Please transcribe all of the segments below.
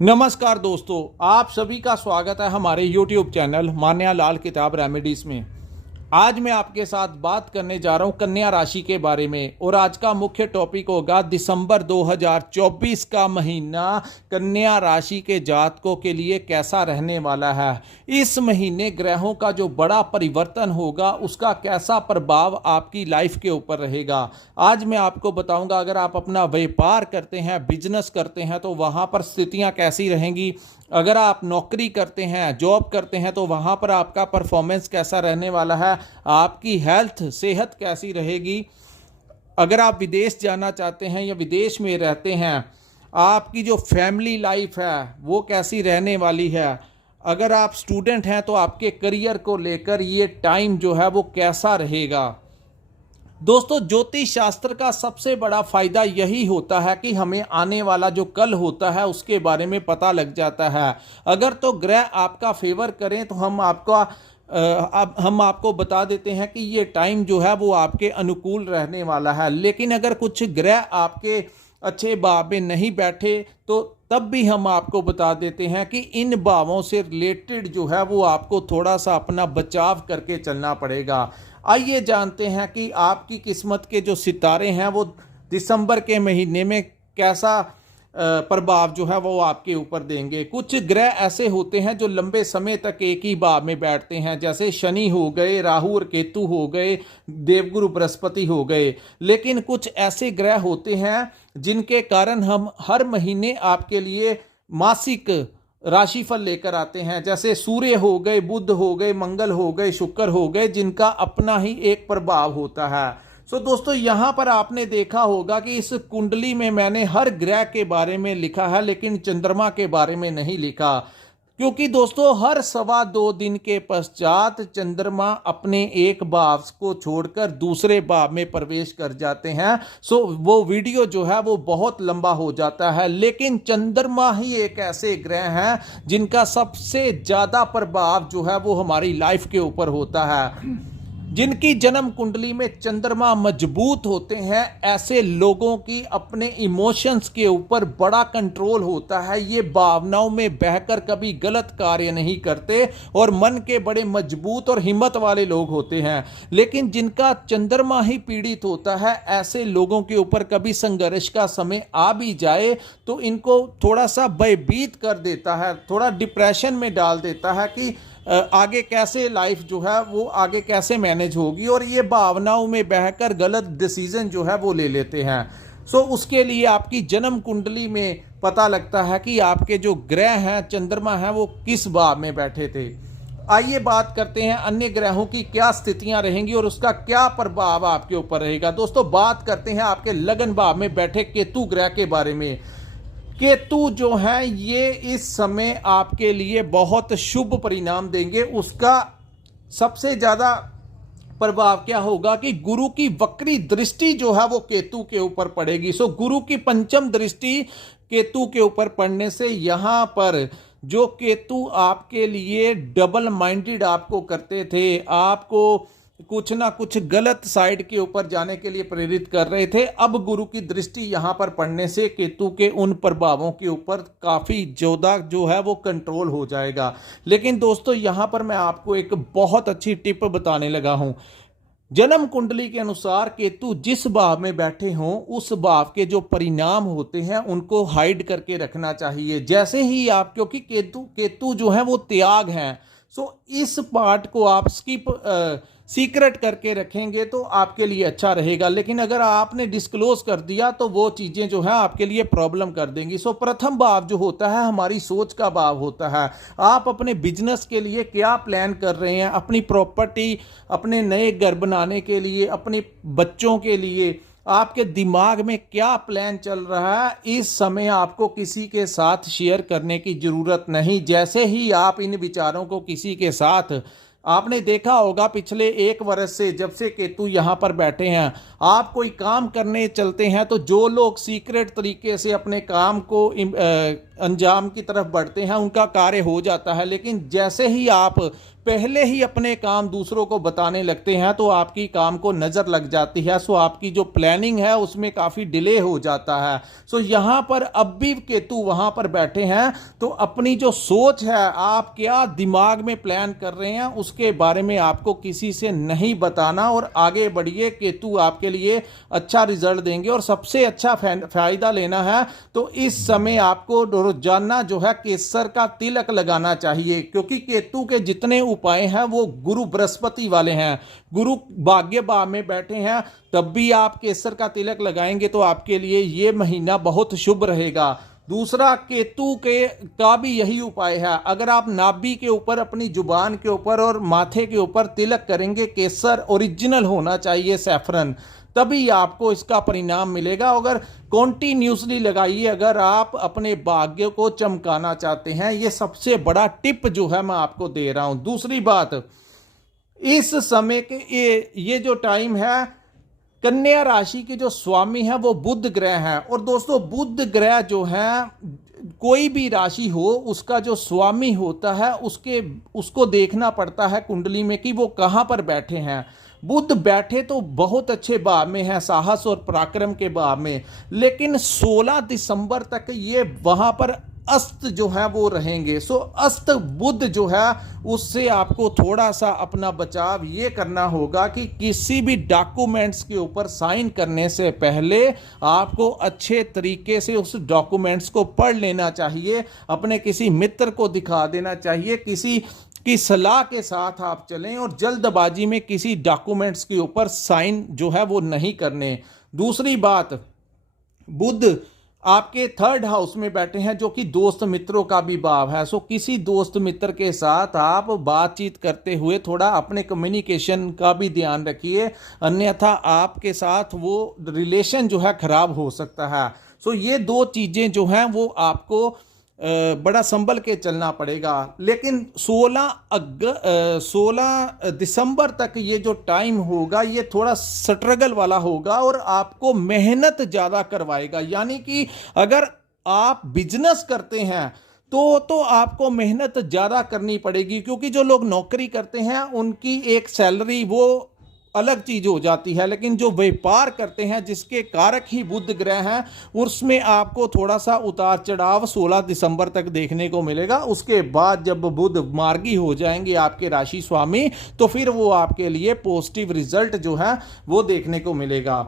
नमस्कार दोस्तों, आप सभी का स्वागत है हमारे YouTube चैनल मान्या लाल किताब रेमेडीज में। आज मैं आपके साथ बात करने जा रहा हूं कन्या राशि के बारे में और आज का मुख्य टॉपिक होगा दिसंबर 2024 का महीना कन्या राशि के जातकों के लिए कैसा रहने वाला है। इस महीने ग्रहों का जो बड़ा परिवर्तन होगा उसका कैसा प्रभाव आपकी लाइफ के ऊपर रहेगा। आज मैं आपको बताऊंगा, अगर आप अपना व्यापार करते हैं, बिजनेस करते हैं तो वहां पर स्थितियां कैसी रहेंगी। अगर आप नौकरी करते हैं, जॉब करते हैं तो वहाँ पर आपका परफॉर्मेंस कैसा रहने वाला है, आपकी हेल्थ सेहत कैसी रहेगी। अगर आप विदेश जाना चाहते हैं या विदेश में रहते हैं, आपकी जो फैमिली लाइफ है वो कैसी रहने वाली है। अगर आप स्टूडेंट हैं तो आपके करियर को लेकर ये टाइम जो है वो कैसा रहेगा। दोस्तों, ज्योतिष शास्त्र का सबसे बड़ा फायदा यही होता है कि हमें आने वाला जो कल होता है उसके बारे में पता लग जाता है। अगर तो ग्रह आपका फेवर करें तो हम आपको बता देते हैं कि ये टाइम जो है वो आपके अनुकूल रहने वाला है। लेकिन अगर कुछ ग्रह आपके अच्छे भाव में नहीं बैठे तो तब भी हम आपको बता देते हैं कि इन भावों से रिलेटेड जो है वो आपको थोड़ा सा अपना बचाव करके चलना पड़ेगा। आइए जानते हैं कि आपकी किस्मत के जो सितारे हैं वो दिसंबर के महीने में कैसा प्रभाव जो है वो आपके ऊपर देंगे। कुछ ग्रह ऐसे होते हैं जो लंबे समय तक एक ही भाव में बैठते हैं, जैसे शनि हो गए, राहु और केतु हो गए, देवगुरु बृहस्पति हो गए। लेकिन कुछ ऐसे ग्रह होते हैं जिनके कारण हम हर महीने आपके लिए मासिक राशिफल लेकर आते हैं, जैसे सूर्य हो गए, बुध हो गए, मंगल हो गए, शुक्र हो गए, जिनका अपना ही एक प्रभाव होता है। दोस्तों, यहाँ पर आपने देखा होगा कि इस कुंडली में मैंने हर ग्रह के बारे में लिखा है लेकिन चंद्रमा के बारे में नहीं लिखा, क्योंकि दोस्तों हर 2.25 दिन के पश्चात चंद्रमा अपने एक भाव को छोड़कर दूसरे भाव में प्रवेश कर जाते हैं। वो वीडियो जो है वो बहुत लंबा हो जाता है। लेकिन चंद्रमा ही एक ऐसे ग्रह हैं जिनका सबसे ज़्यादा प्रभाव जो है वो हमारी लाइफ के ऊपर होता है। जिनकी जन्म कुंडली में चंद्रमा मजबूत होते हैं, ऐसे लोगों की अपने इमोशंस के ऊपर बड़ा कंट्रोल होता है। ये भावनाओं में बहकर कभी गलत कार्य नहीं करते और मन के बड़े मजबूत और हिम्मत वाले लोग होते हैं। लेकिन जिनका चंद्रमा ही पीड़ित होता है, ऐसे लोगों के ऊपर कभी संघर्ष का समय आ भी जाए तो इनको थोड़ा सा भयभीत कर देता है, थोड़ा डिप्रेशन में डाल देता है कि आगे कैसे लाइफ जो है वो आगे कैसे मैनेज होगी, और ये भावनाओं में बहकर गलत डिसीजन जो है वो ले लेते हैं। उसके लिए आपकी जन्म कुंडली में पता लगता है कि आपके जो ग्रह हैं, चंद्रमा है, वो किस भाव में बैठे थे। आइए बात करते हैं अन्य ग्रहों की क्या स्थितियां रहेंगी और उसका क्या प्रभाव आपके ऊपर रहेगा। दोस्तों, बात करते हैं आपके लगन भाव में बैठे केतु ग्रह के बारे में। केतु जो है ये इस समय आपके लिए बहुत शुभ परिणाम देंगे। उसका सबसे ज़्यादा प्रभाव क्या होगा कि गुरु की वक्री दृष्टि जो है वो केतु के ऊपर पड़ेगी। गुरु की पंचम दृष्टि केतु के ऊपर पड़ने से यहाँ पर जो केतु आपके लिए डबल माइंडेड आपको करते थे, आपको कुछ ना कुछ गलत साइड के ऊपर जाने के लिए प्रेरित कर रहे थे, अब गुरु की दृष्टि यहाँ पर पड़ने से केतु के उन प्रभावों के ऊपर काफ़ी ज़्यादा जो है वो कंट्रोल हो जाएगा। लेकिन दोस्तों, यहाँ पर मैं आपको एक बहुत अच्छी टिप बताने लगा हूँ। जन्म कुंडली के अनुसार केतु जिस भाव में बैठे हों उस भाव के जो परिणाम होते हैं उनको हाइड करके रखना चाहिए। जैसे ही आप, क्योंकि केतु जो है वो त्याग हैं, इस पार्ट को आप सीक्रेट करके रखेंगे तो आपके लिए अच्छा रहेगा। लेकिन अगर आपने डिस्क्लोज कर दिया तो वो चीज़ें जो है आपके लिए प्रॉब्लम कर देंगी। प्रथम भाव जो होता है हमारी सोच का भाव होता है। आप अपने बिजनेस के लिए क्या प्लान कर रहे हैं, अपनी प्रॉपर्टी, अपने नए घर बनाने के लिए, अपने बच्चों के लिए आपके दिमाग में क्या प्लान चल रहा है, इस समय आपको किसी के साथ शेयर करने की ज़रूरत नहीं। जैसे ही आप इन विचारों को किसी के साथ, आपने देखा होगा पिछले 1 वर्ष से जब से केतु यहाँ पर बैठे हैं, आप कोई काम करने चलते हैं तो जो लोग सीक्रेट तरीके से अपने काम को अंजाम की तरफ बढ़ते हैं, उनका कार्य हो जाता है। लेकिन जैसे ही आप पहले ही अपने काम दूसरों को बताने लगते हैं तो आपकी काम को नज़र लग जाती है। सो आपकी जो प्लानिंग है उसमें काफ़ी डिले हो जाता है। सो यहाँ पर अब भी केतु वहाँ पर बैठे हैं, तो अपनी जो सोच है, आप क्या दिमाग में प्लान कर रहे हैं उसके बारे में आपको किसी से नहीं बताना और आगे बढ़िए। केतु आपके लिए अच्छा रिजल्ट देंगे और सबसे अच्छा फायदा लेना है तो इस समय आपको रोजाना जो है केसर का तिलक लगाना चाहिए, क्योंकि केतु के जितने उपाय हैं वो गुरु बृहस्पति वाले हैं। गुरु भाग्य भाव में बैठे हैं, तब भी आप केसर का तिलक लगाएंगे तो आपके लिए ये महीना बहुत शुभ रहेगा। दूसरा, केतु के का भी यही उपाय है। अगर आप नाभि के ऊपर, अपनी जुबान के ऊपर और माथे के ऊपर तिलक करेंगे, केसर ओरिजिनल होना चाहिए, सैफरन, तभी आपको इसका परिणाम मिलेगा। अगर कॉन्टिन्यूसली लगाइए, अगर आप अपने भाग्य को चमकाना चाहते हैं। ये सबसे बड़ा टिप जो है मैं आपको दे रहा हूं। दूसरी बात, इस समय के ये जो टाइम है, कन्या राशि के जो स्वामी है वो बुध ग्रह है। और दोस्तों, बुध ग्रह जो है, कोई भी राशि हो उसका जो स्वामी होता है उसको देखना पड़ता है कुंडली में कि वो कहां पर बैठे हैं। बुध बैठे तो बहुत अच्छे भाव में है, साहस और पराक्रम के भाव में, लेकिन 16 दिसंबर तक ये वहां पर अस्त जो है वो रहेंगे। सो अस्त बुध जो है उससे आपको थोड़ा सा अपना बचाव ये करना होगा कि किसी भी डॉक्यूमेंट्स के ऊपर साइन करने से पहले आपको अच्छे तरीके से उस डॉक्यूमेंट्स को पढ़ लेना चाहिए, अपने किसी मित्र को दिखा देना चाहिए, किसी की सलाह के साथ आप चलें और जल्दबाजी में किसी डॉक्यूमेंट्स के ऊपर साइन जो है वो नहीं करने। दूसरी बात, बुध आपके 3rd हाउस में बैठे हैं जो कि दोस्त मित्रों का भी भाव है। सो किसी दोस्त मित्र के साथ आप बातचीत करते हुए थोड़ा अपने कम्युनिकेशन का भी ध्यान रखिए, अन्यथा आपके साथ वो रिलेशन जो है खराब हो सकता है। सो ये 2 चीजें जो हैं वो आपको बड़ा संभल के चलना पड़ेगा। लेकिन 16 दिसंबर तक ये जो टाइम होगा ये थोड़ा स्ट्रगल वाला होगा और आपको मेहनत ज़्यादा करवाएगा। यानी कि अगर आप बिजनेस करते हैं तो आपको मेहनत ज़्यादा करनी पड़ेगी, क्योंकि जो लोग नौकरी करते हैं उनकी एक सैलरी वो अलग चीज हो जाती है, लेकिन जो व्यापार करते हैं जिसके कारक ही बुध ग्रह हैं उसमें आपको थोड़ा सा उतार चढ़ाव 16 दिसंबर तक देखने को मिलेगा। उसके बाद जब बुध मार्गी हो जाएंगे आपके राशि स्वामी, तो फिर वो आपके लिए पॉजिटिव रिजल्ट जो है वो देखने को मिलेगा।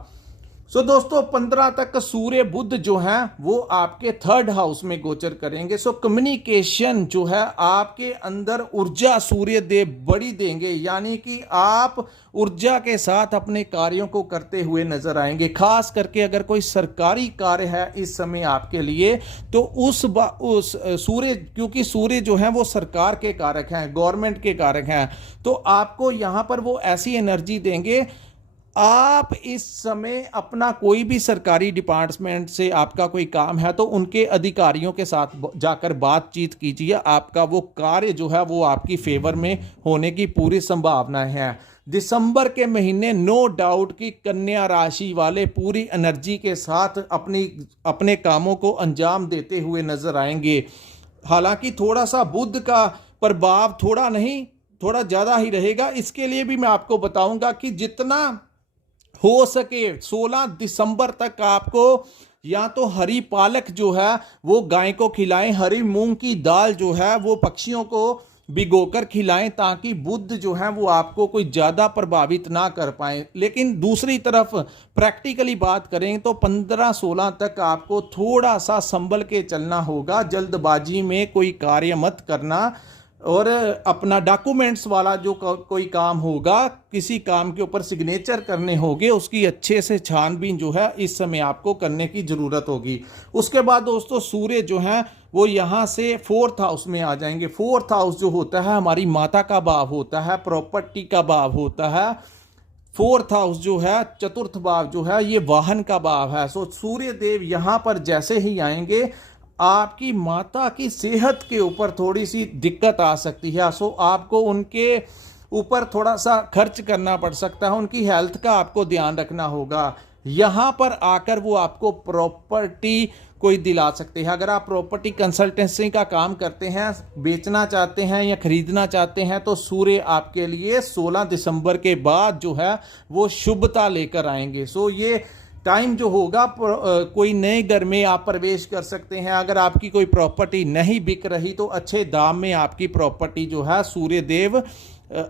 सो दोस्तों, 15 तक सूर्य बुध जो हैं वो आपके 3rd हाउस में गोचर करेंगे। सो कम्युनिकेशन जो है आपके अंदर ऊर्जा सूर्य देव बड़ी देंगे, यानी कि आप ऊर्जा के साथ अपने कार्यों को करते हुए नजर आएंगे। खास करके अगर कोई सरकारी कार्य है इस समय आपके लिए, तो उस सूर्य, क्योंकि सूर्य जो है वो सरकार के कारक हैं, गवर्नमेंट के कारक हैं, तो आपको यहाँ पर वो ऐसी एनर्जी देंगे। आप इस समय अपना कोई भी सरकारी डिपार्टमेंट से आपका कोई काम है तो उनके अधिकारियों के साथ जाकर बातचीत कीजिए, आपका वो कार्य जो है वो आपकी फेवर में होने की पूरी संभावना है। दिसंबर के महीने नो डाउट कि कन्या राशि वाले पूरी एनर्जी के साथ अपने कामों को अंजाम देते हुए नजर आएंगे। हालांकि थोड़ा सा बुध का प्रभाव थोड़ा नहीं, थोड़ा ज़्यादा ही रहेगा। इसके लिए भी मैं आपको बताऊंगा कि जितना हो सके 16 दिसंबर तक आपको या तो हरी पालक जो है वो गाय को खिलाएं, हरी मूंग की दाल जो है वो पक्षियों को भिगोकर खिलाएं, ताकि बुध जो है वो आपको कोई ज़्यादा प्रभावित ना कर पाए। लेकिन दूसरी तरफ प्रैक्टिकली बात करें तो 15-16 तक आपको थोड़ा सा संभल के चलना होगा, जल्दबाजी में कोई कार्य मत करना। और अपना डॉक्यूमेंट्स वाला जो कोई काम होगा, किसी काम के ऊपर सिग्नेचर करने होंगे, उसकी अच्छे से छानबीन जो है इस समय आपको करने की ज़रूरत होगी। उसके बाद दोस्तों, सूर्य जो है वो यहाँ से 4th हाउस में आ जाएंगे। 4th हाउस जो होता है हमारी माता का भाव होता है, प्रॉपर्टी का भाव होता है। 4th हाउस जो है, 4th भाव जो है, ये वाहन का भाव है। सो सूर्य देव यहाँ पर जैसे ही आएंगे आपकी माता की सेहत के ऊपर थोड़ी सी दिक्कत आ सकती है। सो आपको उनके ऊपर थोड़ा सा खर्च करना पड़ सकता है, उनकी हेल्थ का आपको ध्यान रखना होगा। यहाँ पर आकर वो आपको प्रॉपर्टी कोई दिला सकते हैं। अगर आप प्रॉपर्टी कंसल्टेंसी का काम करते हैं, बेचना चाहते हैं या खरीदना चाहते हैं, तो सूर्य आपके लिए 16 दिसंबर के बाद जो है वो शुभता लेकर आएंगे। सो ये टाइम जो होगा, कोई नए घर में आप प्रवेश कर सकते हैं। अगर आपकी कोई प्रॉपर्टी नहीं बिक रही तो अच्छे दाम में आपकी प्रॉपर्टी जो है सूर्य देव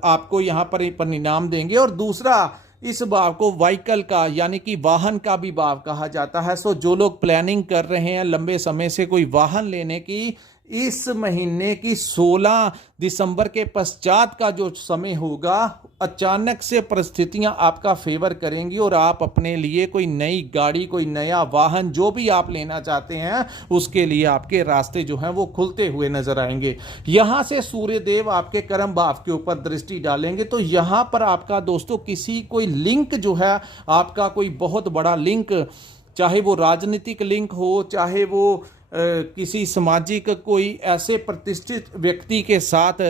आपको यहाँ पर परिणाम देंगे। और दूसरा, इस भाव को व्हीकल का यानी कि वाहन का भी भाव कहा जाता है। सो जो लोग प्लानिंग कर रहे हैं लंबे समय से कोई वाहन लेने की, इस महीने की 16 दिसंबर के पश्चात का जो समय होगा, अचानक से परिस्थितियां आपका फेवर करेंगी और आप अपने लिए कोई नई गाड़ी, कोई नया वाहन जो भी आप लेना चाहते हैं, उसके लिए आपके रास्ते जो हैं वो खुलते हुए नजर आएंगे। यहां से सूर्य देव आपके कर्म भाव के ऊपर दृष्टि डालेंगे, तो यहां पर आपका दोस्तों किसी कोई लिंक जो है, आपका कोई बहुत बड़ा लिंक, चाहे वो राजनीतिक लिंक हो, चाहे वो किसी सामाजिक कोई ऐसे प्रतिष्ठित व्यक्ति के साथ,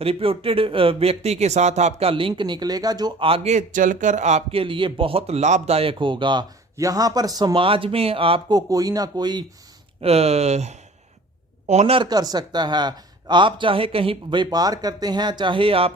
रिप्यूटेड व्यक्ति के साथ आपका लिंक निकलेगा जो आगे चलकर आपके लिए बहुत लाभदायक होगा। यहाँ पर समाज में आपको कोई ना कोई ऑनर कर सकता है। आप चाहे कहीं व्यापार करते हैं, चाहे आप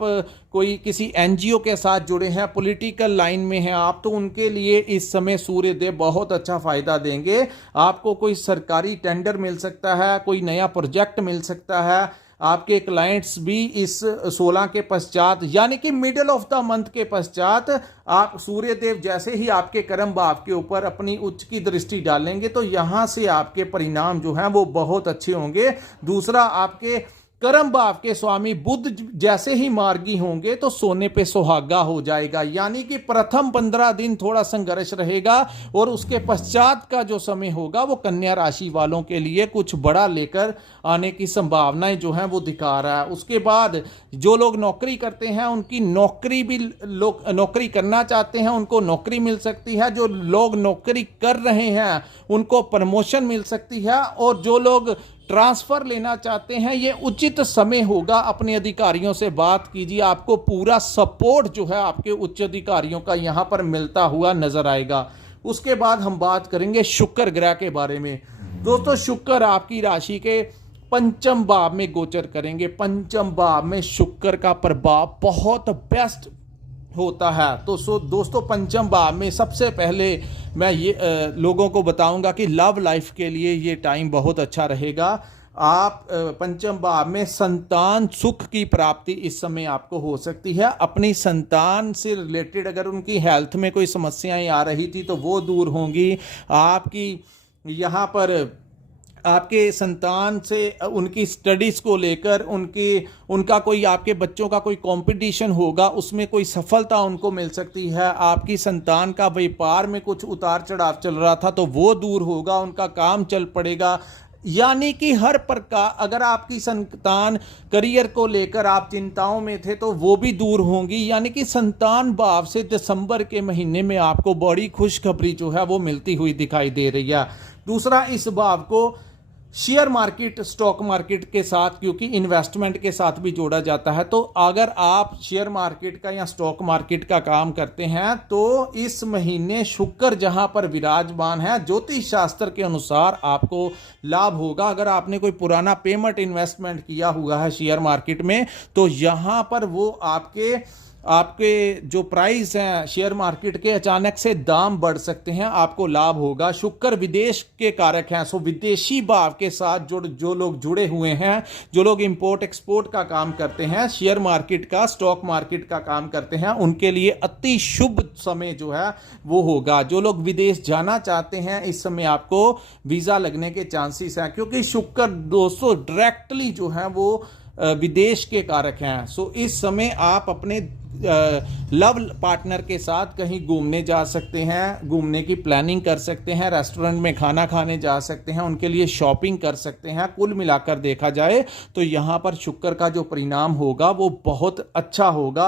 कोई किसी एनजीओ के साथ जुड़े हैं, पॉलिटिकल लाइन में हैं आप, तो उनके लिए इस समय सूर्य देव बहुत अच्छा फायदा देंगे। आपको कोई सरकारी टेंडर मिल सकता है, कोई नया प्रोजेक्ट मिल सकता है। आपके क्लाइंट्स भी इस 16 के पश्चात यानी कि मिडिल ऑफ द मंथ के पश्चात, आप सूर्य देव जैसे ही आपके कर्म भाव के ऊपर अपनी उच्च की दृष्टि डालेंगे, तो यहां से आपके परिणाम जो हैं वो बहुत अच्छे होंगे। दूसरा, आपके कर्म भाव के स्वामी बुध जैसे ही मार्गी होंगे तो सोने पे सुहागा हो जाएगा। यानी कि प्रथम 15 दिन थोड़ा संघर्ष रहेगा और उसके पश्चात का जो समय होगा वो कन्या राशि वालों के लिए कुछ बड़ा लेकर आने की संभावनाएं जो हैं वो दिखा रहा है। उसके बाद जो लोग नौकरी करते हैं, उनकी नौकरी भी, लोग नौकरी करना चाहते हैं उनको नौकरी मिल सकती है। जो लोग नौकरी कर रहे हैं उनको प्रमोशन मिल सकती है। और जो लोग ट्रांसफर लेना चाहते हैं, ये उचित समय होगा। अपने अधिकारियों से बात कीजिए, आपको पूरा सपोर्ट जो है आपके उच्च अधिकारियों का यहां पर मिलता हुआ नजर आएगा। उसके बाद हम बात करेंगे शुक्र ग्रह के बारे में। दोस्तों, शुक्र आपकी राशि के पंचम भाव में गोचर करेंगे। पंचम भाव में शुक्र का प्रभाव बहुत बेस्ट होता है। तो दोस्तों, पंचम भाव में सबसे पहले मैं ये लोगों को बताऊंगा कि लव लाइफ के लिए ये टाइम बहुत अच्छा रहेगा। आप पंचम भाव में संतान सुख की प्राप्ति इस समय आपको हो सकती है। अपनी संतान से रिलेटेड अगर उनकी हेल्थ में कोई समस्याएं आ रही थी तो वो दूर होंगी। आपकी यहाँ पर आपके संतान से उनकी स्टडीज़ को लेकर उनका कोई, आपके बच्चों का कोई कंपटीशन होगा, उसमें कोई सफलता उनको मिल सकती है। आपकी संतान का व्यापार में कुछ उतार चढ़ाव चल रहा था तो वो दूर होगा, उनका काम चल पड़ेगा। यानी कि हर प्रकार, अगर आपकी संतान करियर को लेकर आप चिंताओं में थे तो वो भी दूर होंगी। यानी कि संतान भाव से दिसंबर के महीने में आपको बड़ी खुशखबरी जो है वो मिलती हुई दिखाई दे रही है। दूसरा, इस भाव को शेयर मार्केट, स्टॉक मार्केट के साथ, क्योंकि इन्वेस्टमेंट के साथ भी जोड़ा जाता है, तो अगर आप शेयर मार्केट का या स्टॉक मार्केट का काम करते हैं तो इस महीने शुक्र जहां पर विराजमान है, ज्योतिष शास्त्र के अनुसार आपको लाभ होगा। अगर आपने कोई पुराना पेमेंट इन्वेस्टमेंट किया हुआ है शेयर मार्केट में, तो यहां पर वो आपके जो प्राइस हैं शेयर मार्केट के, अचानक से दाम बढ़ सकते हैं, आपको लाभ होगा। शुक्र विदेश के कारक हैं। सो विदेशी भाव के साथ जो लोग जुड़े हुए हैं, जो लोग इंपोर्ट एक्सपोर्ट का काम करते हैं, शेयर मार्केट का, स्टॉक मार्केट का काम करते हैं, उनके लिए अति शुभ समय जो है वो होगा। जो लोग विदेश जाना चाहते हैं, इस समय आपको वीजा लगने के चांसेस हैं, क्योंकि शुक्र दोस्तों डायरेक्टली जो है वो विदेश के कारक हैं। सो इस समय आप अपने लव पार्टनर के साथ कहीं घूमने जा सकते हैं, घूमने की प्लानिंग कर सकते हैं, रेस्टोरेंट में खाना खाने जा सकते हैं, उनके लिए शॉपिंग कर सकते हैं। कुल मिलाकर देखा जाए तो यहाँ पर शुक्र का जो परिणाम होगा वो बहुत अच्छा होगा।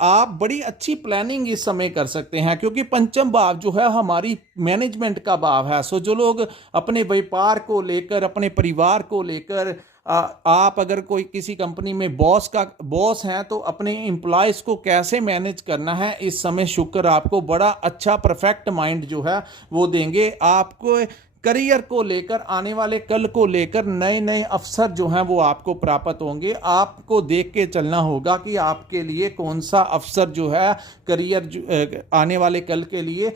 आप बड़ी अच्छी प्लानिंग इस समय कर सकते हैं, क्योंकि पंचम भाव जो है हमारी मैनेजमेंट का भाव है। सो जो लोग अपने व्यापार को लेकर, अपने परिवार को लेकर, आप अगर कोई किसी कंपनी में बॉस हैं तो अपने एम्प्लॉयज को कैसे मैनेज करना है, इस समय शुक्र आपको बड़ा अच्छा परफेक्ट माइंड जो है वो देंगे। आपको करियर को लेकर, आने वाले कल को लेकर नए नए अवसर जो हैं वो आपको प्राप्त होंगे। आपको देख के चलना होगा कि आपके लिए कौन सा अवसर जो है करियर आने वाले कल के लिए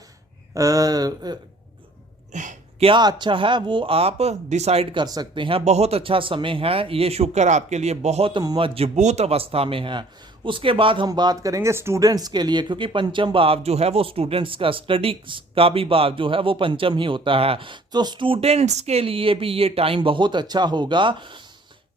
क्या अच्छा है, वो आप डिसाइड कर सकते हैं। बहुत अच्छा समय है, ये शुक्र आपके लिए बहुत मजबूत अवस्था में है। उसके बाद हम बात करेंगे स्टूडेंट्स के लिए, क्योंकि पंचम भाव जो है वो स्टूडेंट्स का, स्टडी का भी भाव जो है वो पंचम ही होता है। तो स्टूडेंट्स के लिए भी ये टाइम बहुत अच्छा होगा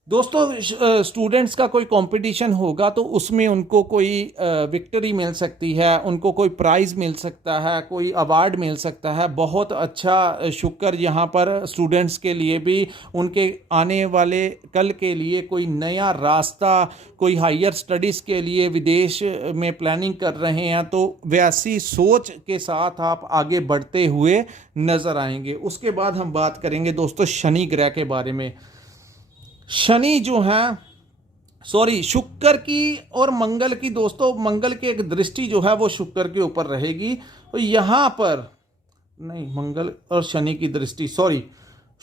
दोस्तों। स्टूडेंट्स का कोई कंपटीशन होगा तो उसमें उनको कोई विक्ट्री मिल सकती है, उनको कोई प्राइज़ मिल सकता है, कोई अवार्ड मिल सकता है। बहुत अच्छा शुक्र यहाँ पर स्टूडेंट्स के लिए भी, उनके आने वाले कल के लिए कोई नया रास्ता, कोई हायर स्टडीज़ के लिए विदेश में प्लानिंग कर रहे हैं तो वैसी सोच के साथ आप आगे बढ़ते हुए नज़र आएंगे। उसके बाद हम बात करेंगे दोस्तों शनि ग्रह के बारे में। शनि जो है, शुक्र की और मंगल की दोस्तों, मंगल की एक दृष्टि जो है वो शुक्र के ऊपर रहेगी। और यहाँ पर नहीं, मंगल और शनि की दृष्टि,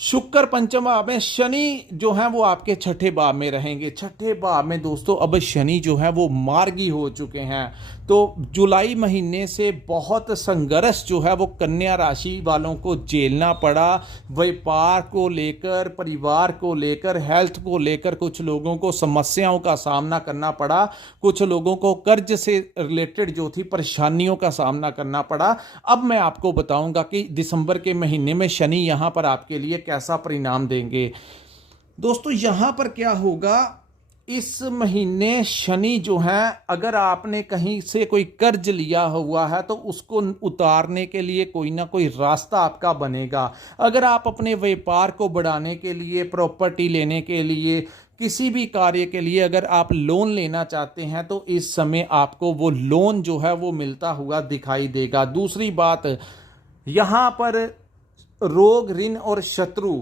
शुक्र पंचम भाव में, शनि जो है वो आपके छठे भाव में रहेंगे। छठे भाव में दोस्तों अब शनि जो है वो मार्गी हो चुके हैं। तो जुलाई महीने से बहुत संघर्ष जो है वो कन्या राशि वालों को झेलना पड़ा। व्यापार को लेकर, परिवार को लेकर, हेल्थ को लेकर कुछ लोगों को समस्याओं का सामना करना पड़ा। कुछ लोगों को कर्ज से रिलेटेड जो थी परेशानियों का सामना करना पड़ा। अब मैं आपको बताऊंगा कि दिसंबर के महीने में शनि यहाँ पर आपके लिए कैसा परिणाम देंगे। दोस्तों यहाँ पर क्या होगा, इस महीने शनि जो है, अगर आपने कहीं से कोई कर्ज लिया हुआ है तो उसको उतारने के लिए कोई ना कोई रास्ता आपका बनेगा। अगर आप अपने व्यापार को बढ़ाने के लिए, प्रॉपर्टी लेने के लिए, किसी भी कार्य के लिए अगर आप लोन लेना चाहते हैं तो इस समय आपको वो लोन जो है वो मिलता हुआ दिखाई देगा। दूसरी बात, यहाँ पर रोग, ऋण और शत्रु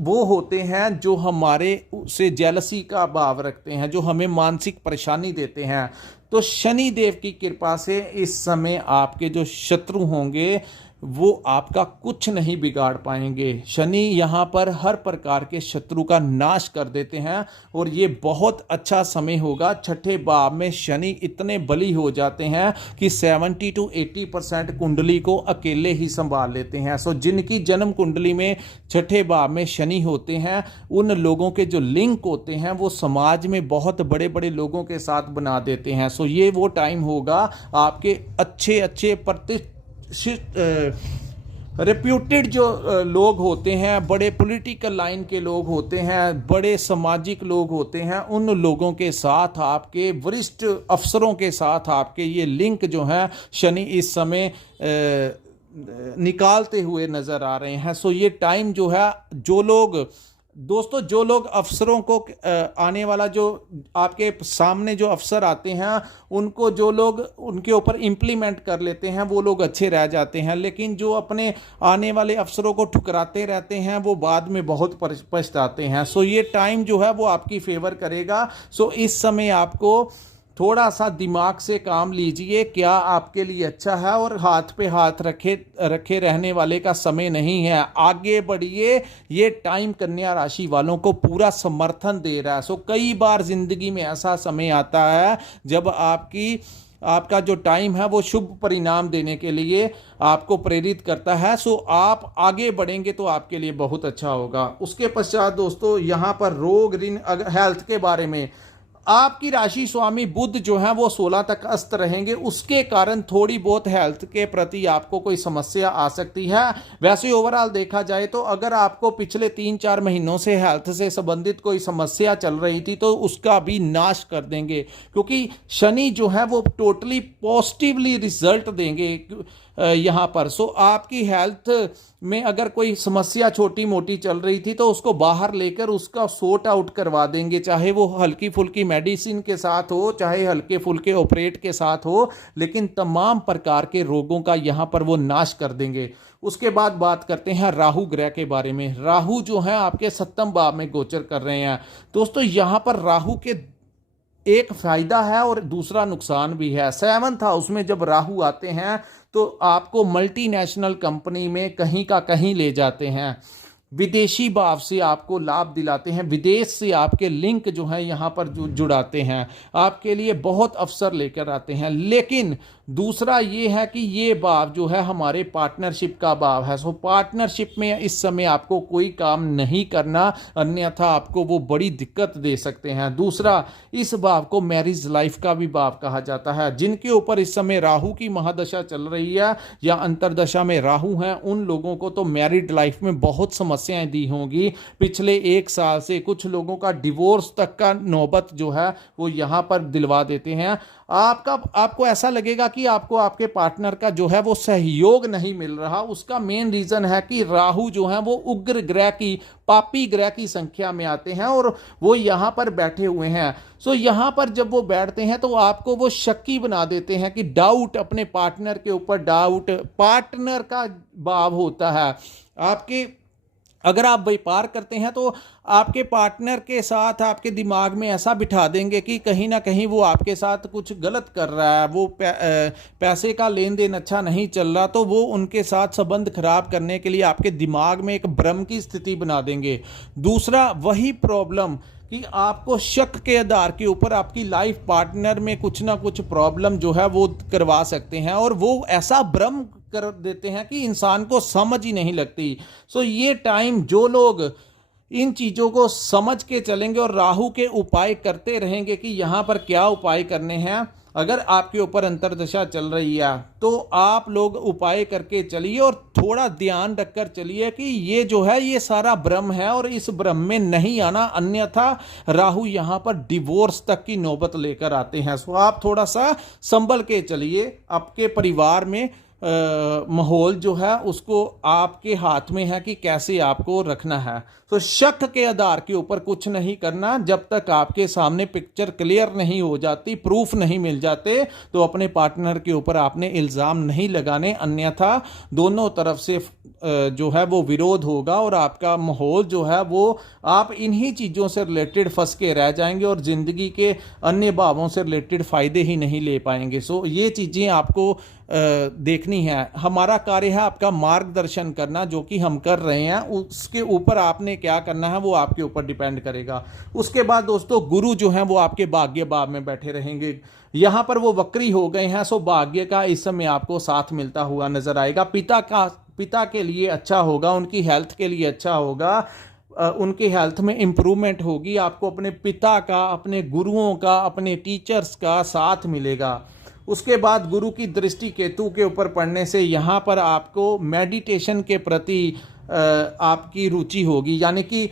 वो होते हैं जो हमारे से जेलसी का भाव रखते हैं, जो हमें मानसिक परेशानी देते हैं। तो शनि देव की कृपा से इस समय आपके जो शत्रु होंगे वो आपका कुछ नहीं बिगाड़ पाएंगे। शनि यहाँ पर हर प्रकार के शत्रु का नाश कर देते हैं और ये बहुत अच्छा समय होगा। छठे भाव में शनि इतने बली हो जाते हैं कि 70 to 80% कुंडली को अकेले ही संभाल लेते हैं। सो जिनकी जन्म कुंडली में छठे भाव में शनि होते हैं, उन लोगों के जो लिंक होते हैं वो समाज में बहुत बड़े बड़े लोगों के साथ बना देते हैं। सो ये वो टाइम होगा आपके अच्छे रेप्यूटेड जो लोग होते हैं, बड़े पॉलिटिकल लाइन के लोग होते हैं, बड़े सामाजिक लोग होते हैं, उन लोगों के साथ, आपके वरिष्ठ अफसरों के साथ आपके ये लिंक जो हैं शनि इस समय निकालते हुए नज़र आ रहे हैं। सो ये टाइम जो है, जो लोग अफसरों को आने वाला जो आपके सामने जो अफसर आते हैं उनको जो लोग उनके ऊपर इम्प्लीमेंट कर लेते हैं वो लोग अच्छे रह जाते हैं, लेकिन जो अपने आने वाले अफसरों को ठुकराते रहते हैं वो बाद में बहुत पछताते हैं। सो ये टाइम जो है वो आपकी फेवर करेगा। सो इस समय आपको थोड़ा सा दिमाग से काम लीजिए, क्या आपके लिए अच्छा है, और हाथ पे हाथ रखे रहने वाले का समय नहीं है। आगे बढ़िए, ये टाइम कन्या राशि वालों को पूरा समर्थन दे रहा है। सो कई बार जिंदगी में ऐसा समय आता है जब आपका जो टाइम है वो शुभ परिणाम देने के लिए आपको प्रेरित करता है। सो आप आगे बढ़ेंगे तो आपके लिए बहुत अच्छा होगा। उसके पश्चात दोस्तों यहाँ पर रोग, ऋण, हेल्थ के बारे में, आपकी राशि स्वामी बुध जो है वो 16 तक अस्त रहेंगे। उसके कारण थोड़ी बहुत हेल्थ के प्रति आपको कोई समस्या आ सकती है। वैसे ओवरऑल देखा जाए तो अगर आपको पिछले 3-4 महीनों से हेल्थ से संबंधित कोई समस्या चल रही थी तो उसका भी नाश कर देंगे, क्योंकि शनि जो है वो टोटली पॉजिटिवली रिजल्ट देंगे यहाँ पर। सो आपकी हेल्थ में अगर कोई समस्या छोटी मोटी चल रही थी तो उसको बाहर लेकर उसका सॉर्ट आउट करवा देंगे, चाहे वो हल्की फुल्की मेडिसिन के साथ हो, चाहे हल्के फुल्के ऑपरेट के साथ हो, लेकिन तमाम प्रकार के रोगों का यहाँ पर वो नाश कर देंगे। उसके बाद बात करते हैं राहु ग्रह के बारे में। राहु जो है आपके 7वें भाव में गोचर कर रहे हैं। दोस्तों यहाँ पर राहु के एक फायदा है और दूसरा नुकसान भी है। 7th हाउस में जब राहु आते हैं तो आपको मल्टीनेशनल कंपनी में कहीं का कहीं ले जाते हैं, विदेशी भाव से आपको लाभ दिलाते हैं, विदेश से आपके लिंक जो है यहाँ पर जुड़ाते हैं, आपके लिए बहुत अवसर लेकर आते हैं। लेकिन दूसरा ये है कि ये भाव जो है हमारे पार्टनरशिप का भाव है। सो पार्टनरशिप में इस समय आपको कोई काम नहीं करना, अन्यथा आपको वो बड़ी दिक्कत दे सकते हैं। दूसरा, इस भाव को मैरिज लाइफ का भी भाव कहा जाता है। जिनके ऊपर इस समय राहु की महादशा चल रही है या अंतरदशा में राहु हैं, उन लोगों को तो मैरिड लाइफ में बहुत समस्याएं दी होंगी पिछले 1 साल से। कुछ लोगों का डिवोर्स तक का नौबत जो है वो यहाँ पर दिलवा देते हैं। आपको ऐसा लगेगा कि आपको आपके पार्टनर का जो है वो सहयोग नहीं मिल रहा। उसका मेन रीजन है कि राहु जो है वो उग्र ग्रह की, पापी ग्रह की संख्या में आते हैं और वो यहां पर बैठे हुए हैं। सो यहां पर जब वो बैठते हैं तो आपको वो शक्की बना देते हैं कि डाउट, अपने पार्टनर के ऊपर डाउट, पार्टनर का भाव होता है आपके। अगर आप व्यापार करते हैं तो आपके पार्टनर के साथ आपके दिमाग में ऐसा बिठा देंगे कि कहीं ना कहीं वो आपके साथ कुछ गलत कर रहा है, वो पैसे का लेन देन अच्छा नहीं चल रहा, तो वो उनके साथ संबंध खराब करने के लिए आपके दिमाग में एक भ्रम की स्थिति बना देंगे। दूसरा, वही प्रॉब्लम कि आपको शक के आधार के ऊपर आपकी लाइफ पार्टनर में कुछ ना कुछ प्रॉब्लम जो है वो करवा सकते हैं और वो ऐसा भ्रम कर देते हैं कि इंसान को समझ ही नहीं लगती। सो ये टाइम जो लोग इन चीज़ों को समझ के चलेंगे और राहु के उपाय करते रहेंगे कि यहाँ पर क्या उपाय करने हैं, अगर आपके ऊपर अंतरदशा चल रही है तो आप लोग उपाय करके चलिए और थोड़ा ध्यान रखकर चलिए कि ये जो है ये सारा भ्रम है और इस भ्रम में नहीं आना, अन्यथा राहु यहाँ पर डिवोर्स तक की नौबत लेकर आते हैं। सो आप थोड़ा सा संभल के चलिए। आपके परिवार में माहौल जो है उसको आपके हाथ में है कि कैसे आपको रखना है। तो शक के आधार के ऊपर कुछ नहीं करना जब तक आपके सामने पिक्चर क्लियर नहीं हो जाती, प्रूफ नहीं मिल जाते, तो अपने पार्टनर के ऊपर आपने इल्ज़ाम नहीं लगाने, अन्यथा दोनों तरफ से जो है वो विरोध होगा और आपका माहौल जो है वो, आप इन्हीं चीज़ों से रिलेटेड फंस के रह जाएंगे और ज़िंदगी के अन्य भावों से रिलेटेड फ़ायदे ही नहीं ले पाएंगे। सो ये चीज़ें आपको देखनी है। हमारा कार्य है आपका मार्गदर्शन करना, जो कि हम कर रहे हैं। उसके ऊपर आपने क्या करना है वो आपके ऊपर डिपेंड करेगा। उसके बाद दोस्तों, गुरु जो हैं वो आपके भाग्य भाव में बैठे रहेंगे। यहाँ पर वो वक्री हो गए हैं, सो भाग्य का इस समय आपको साथ मिलता हुआ नजर आएगा। पिता के लिए अच्छा होगा, उनकी हेल्थ के लिए अच्छा होगा, उनकी हेल्थ में इम्प्रूवमेंट होगी। आपको अपने पिता का, अपने गुरुओं का, अपने टीचर्स का साथ मिलेगा। उसके बाद गुरु की दृष्टि केतु के ऊपर पड़ने से यहाँ पर आपको मेडिटेशन के प्रति आपकी रुचि होगी, यानी कि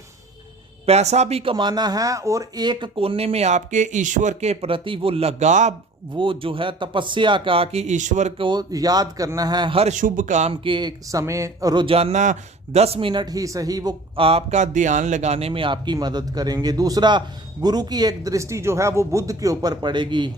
पैसा भी कमाना है और एक कोने में आपके ईश्वर के प्रति वो लगाव, वो जो है तपस्या का, कि ईश्वर को याद करना है हर शुभ काम के समय, रोजाना 10 मिनट ही सही वो आपका ध्यान लगाने में आपकी मदद करेंगे। दूसरा, गुरु की एक दृष्टि जो है वो बुध के ऊपर पड़ेगी,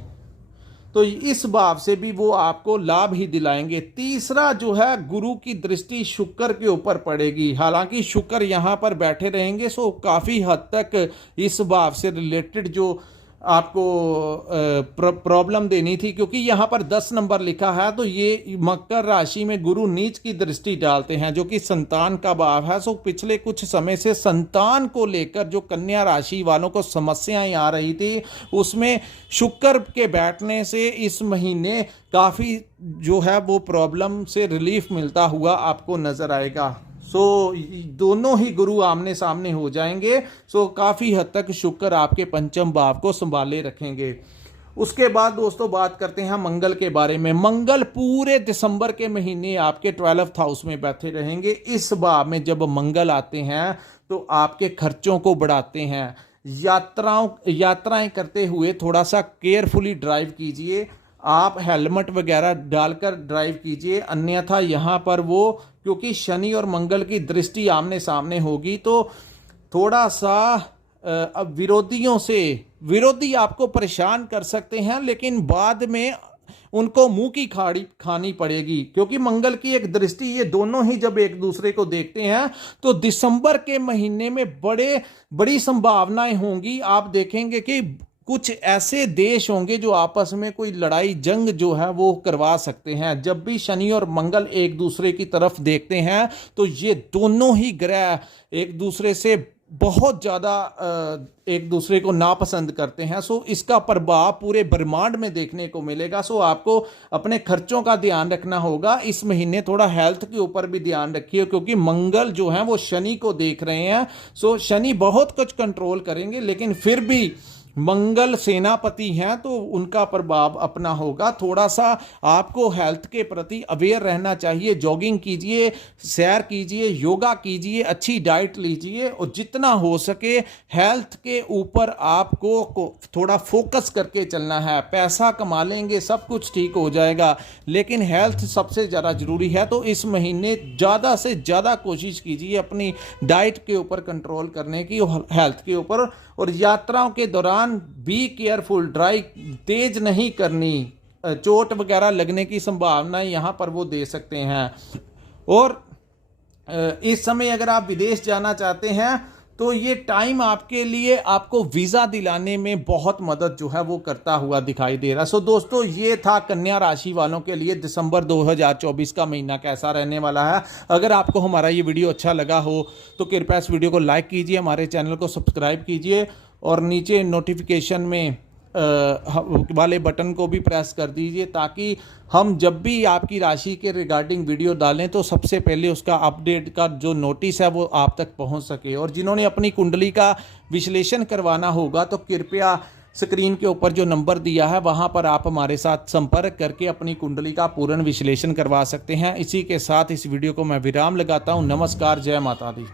तो इस भाव से भी वो आपको लाभ ही दिलाएंगे। तीसरा जो है, गुरु की दृष्टि शुक्र के ऊपर पड़ेगी। हालांकि शुक्र यहाँ पर बैठे रहेंगे, सो काफ़ी हद तक इस भाव से रिलेटेड जो आपको प्रॉब्लम देनी थी, क्योंकि यहाँ पर 10 नंबर लिखा है, तो ये मकर राशि में गुरु नीच की दृष्टि डालते हैं, जो कि संतान का भाव है। सो पिछले कुछ समय से संतान को लेकर जो कन्या राशि वालों को समस्याएं आ रही थी, उसमें शुक्र के बैठने से इस महीने काफ़ी जो है वो प्रॉब्लम से रिलीफ मिलता हुआ आपको नजर आएगा। सो दोनों ही गुरु आमने सामने हो जाएंगे, सो काफ़ी हद तक शुक्र आपके पंचम भाव को संभाले रखेंगे। उसके बाद दोस्तों बात करते हैं मंगल के बारे में। मंगल पूरे दिसंबर के महीने आपके 12th हाउस में बैठे रहेंगे। इस भाव में जब मंगल आते हैं तो आपके खर्चों को बढ़ाते हैं। यात्राएं करते हुए थोड़ा सा केयरफुली ड्राइव कीजिए, आप हेलमेट वगैरह डालकर ड्राइव कीजिए, अन्यथा यहाँ पर वो, क्योंकि शनि और मंगल की दृष्टि आमने सामने होगी, तो थोड़ा सा विरोधी आपको परेशान कर सकते हैं, लेकिन बाद में उनको मुंह की खानी पड़ेगी, क्योंकि मंगल की एक दृष्टि, ये दोनों ही जब एक दूसरे को देखते हैं तो दिसंबर के महीने में बड़ी संभावनाएं होंगी। आप देखेंगे कि कुछ ऐसे देश होंगे जो आपस में कोई लड़ाई जंग जो है वो करवा सकते हैं। जब भी शनि और मंगल एक दूसरे की तरफ देखते हैं तो ये दोनों ही ग्रह एक दूसरे से बहुत ज़्यादा एक दूसरे को नापसंद करते हैं। सो इसका प्रभाव पूरे ब्रह्मांड में देखने को मिलेगा। सो आपको अपने खर्चों का ध्यान रखना होगा। इस महीने थोड़ा हेल्थ के ऊपर भी ध्यान रखिए, क्योंकि मंगल जो है वो शनि को देख रहे हैं। सो शनि बहुत कुछ कंट्रोल करेंगे, लेकिन फिर भी मंगल सेनापति हैं तो उनका प्रभाव अपना होगा। थोड़ा सा आपको हेल्थ के प्रति अवेयर रहना चाहिए। जॉगिंग कीजिए, सैर कीजिए, योगा कीजिए, अच्छी डाइट लीजिए और जितना हो सके हेल्थ के ऊपर आपको थोड़ा फोकस करके चलना है। पैसा कमा लेंगे, सब कुछ ठीक हो जाएगा, लेकिन हेल्थ सबसे ज़्यादा ज़रूरी है। तो इस महीने ज़्यादा से ज़्यादा कोशिश कीजिए अपनी डाइट के ऊपर कंट्रोल करने की, हेल्थ के ऊपर। और यात्राओं के दौरान बी केयरफुल, ड्राइव तेज नहीं करनी, चोट वगैरह लगने की संभावना यहाँ पर वो दे सकते हैं। और इस समय अगर आप विदेश जाना चाहते हैं तो ये टाइम आपके लिए आपको वीज़ा दिलाने में बहुत मदद जो है वो करता हुआ दिखाई दे रहा। सो दोस्तों, ये था कन्या राशि वालों के लिए दिसंबर 2024 का महीना कैसा रहने वाला है। अगर आपको हमारा ये वीडियो अच्छा लगा हो तो कृपया इस वीडियो को लाइक कीजिए, हमारे चैनल को सब्सक्राइब कीजिए और नीचे नोटिफिकेशन में वाले बटन को भी प्रेस कर दीजिए, ताकि हम जब भी आपकी राशि के रिगार्डिंग वीडियो डालें तो सबसे पहले उसका अपडेट का जो नोटिस है वो आप तक पहुंच सके। और जिन्होंने अपनी कुंडली का विश्लेषण करवाना होगा तो कृपया स्क्रीन के ऊपर जो नंबर दिया है वहां पर आप हमारे साथ संपर्क करके अपनी कुंडली का पूर्ण विश्लेषण करवा सकते हैं। इसी के साथ इस वीडियो को मैं विराम लगाता हूं। नमस्कार, जय माता दी।